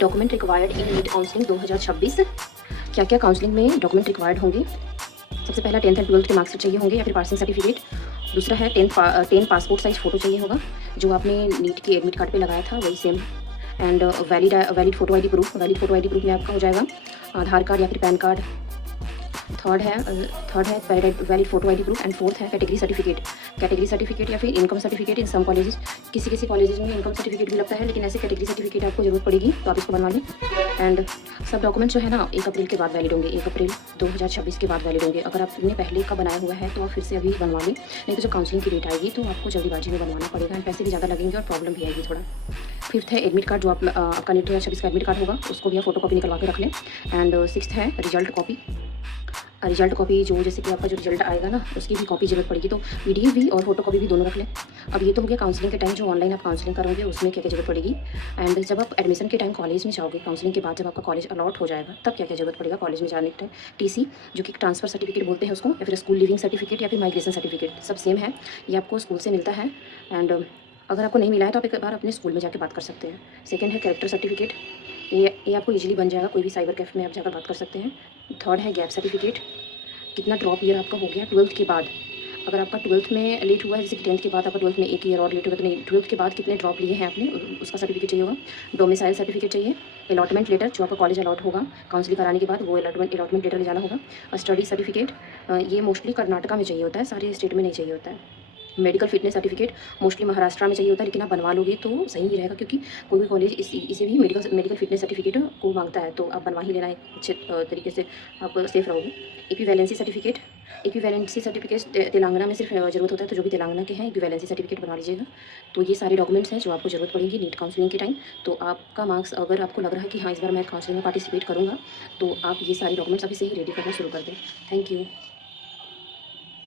Document required in NEET counselling 2026। क्या क्या counselling में डॉक्यूमेंट रिक्वायर्ड होंगे? सबसे पहला 10th एंड 12th के मार्क्स चाहिए होंगे या फिर पासिंग सर्टिफिकेट। दूसरा है 10 पासपोर्ट साइज फ़ोटो चाहिए होगा, जो आपने नीट के एडमिट कार्ड पे लगाया था वही same. And valid photo ID proof. Valid photo ID proof में आपका हो जाएगा आधार कार्ड या फिर पैन कार्ड। थर्ड है valid photo ID proof. And fourth है कैटेगरी सर्टिफिकेट। कैटेगरी सर्टिफिकेट या फिर income certificate in some colleges. किसी कॉलेजेस में इनकम सर्टिफिकेट भी लगता है, लेकिन ऐसे कैटेगरी सर्टिफिकेट आपको ज़रूरत पड़ेगी, तो आप इसको बनवा लें। एंड सब डॉक्यूमेंट्स जो है ना 1 अप्रैल के बाद वैलिड होंगे, 1 अप्रैल 2026 के बाद वैलिड होंगे। अगर आपने पहले का बनाया हुआ है तो आप फिर से अभी बनवा लें, नहीं तो जो काउंसलिंग की डेट आएगी तो आपको जल्दीबाजी में बनवाना पड़ेगा एंड पैसे भी ज़्यादा लगेंगे और प्रॉब्लम भी आएगी थोड़ा। फिफ्थ है एडमिट कार्ड, जो आपका नीट 2026 का एडमिट कार्ड होगा उसको भी आप फोटो कॉपी निकलवा के रख लें। एंड सिक्स्थ है रिजल्ट कॉपी। रिजल्ट कॉपी जो जैसे कि आपका जो रिजल्ट आएगा ना उसकी भी कॉपी ज़रूरत पड़ेगी, तो पीडीएफ भी और फोटो कॉपी भी दोनों रख लें। अब ये तो हो गया काउंसलिंग के टाइम, जो ऑनलाइन आप काउंसलिंग करोगे उसमें क्या क्या जरूरत पड़ेगी। एंड जब आप एडमिशन के टाइम कॉलेज में जाओगे, काउंसलिंग के बाद जब आपका कॉलेज अलॉट हो जाएगा तब क्या क्या जरूरत पड़ेगा कॉलेज में जाने के टाइम। टीसी, जो कि ट्रांसफर सर्टिफिकेट बोलते हैं उसको, या फिर स्कूल लिविंग सर्टिफिकेट या फिर माइग्रेशन सर्टिफिकेट, सब सेम है, ये आपको स्कूल से मिलता है। एंड अगर आपको नहीं मिला है तो आप एक बार अपने स्कूल में जाकर बात कर सकते हैं। सेकेंड है कैरेक्टर सर्टिफिकेट, ये आपको ईजिली बन जाएगा, कोई भी साइबर कैफे में आप जाकर बात कर सकते हैं। थर्ड है गैप सर्टिफिकेट, कितना ड्रॉप ईयर आपका हो गया 12th के बाद। अगर आपका 12th में लेट हुआ है, जैसे कि 10th के बाद आपका 12th में 1 ईयर और लेट होगा, तो नहीं, 12th के बाद कितने ड्रॉप लिए हैं आपने उसका सर्टिफिकेट चाहिए होगा। डोमिसाइल सर्टिफिकेट चाहिए। अलॉटमेंट लेटर, जो आपका कॉलेज अलॉट होगा काउंसलिंग कराने के बाद वो अलॉटमेंट लेटर ले जाना होगा। और स्टडी सर्टिफिकेट, ये मोस्टली कर्नाटका में चाहिए होता है, सारे स्टेट में नहीं चाहिए होता है। Medical fitness certificate mostly Maharashtra में चाहिए होता है, लेकिन आप बनवा लोगे तो सही ही रहेगा, क्योंकि कोई भी कॉलेज इसे भी मेडिकल फिटनेस सर्टिफिकेट को मांगता है, तो आप बनवा ही लेना है, अच्छे तरीके से आप सेफ रहोगे। इक्विवेलेंसी सर्टिफिकेट तेलंगाना में सिर्फ ज़रूरत होता है, तो जो भी तेलंगाना के हैं इक्विवेलेंसी सर्टिफिकेट बनवा लीजिएगा। तो ये सारे डॉक्यूमेंट्स हैं जो आपको ज़रूरत पड़ेगी नीट काउंसलिंग के टाइम। तो आपका मार्क्स, अगर आपको लग रहा है कि हाँ इस बार मैं काउंसलिंग में पार्टिसिपेट करूँगा, तो आप ये सारे डॉक्यूमेंट्स अभी से ही रेडी करना शुरू कर दें। Thank you.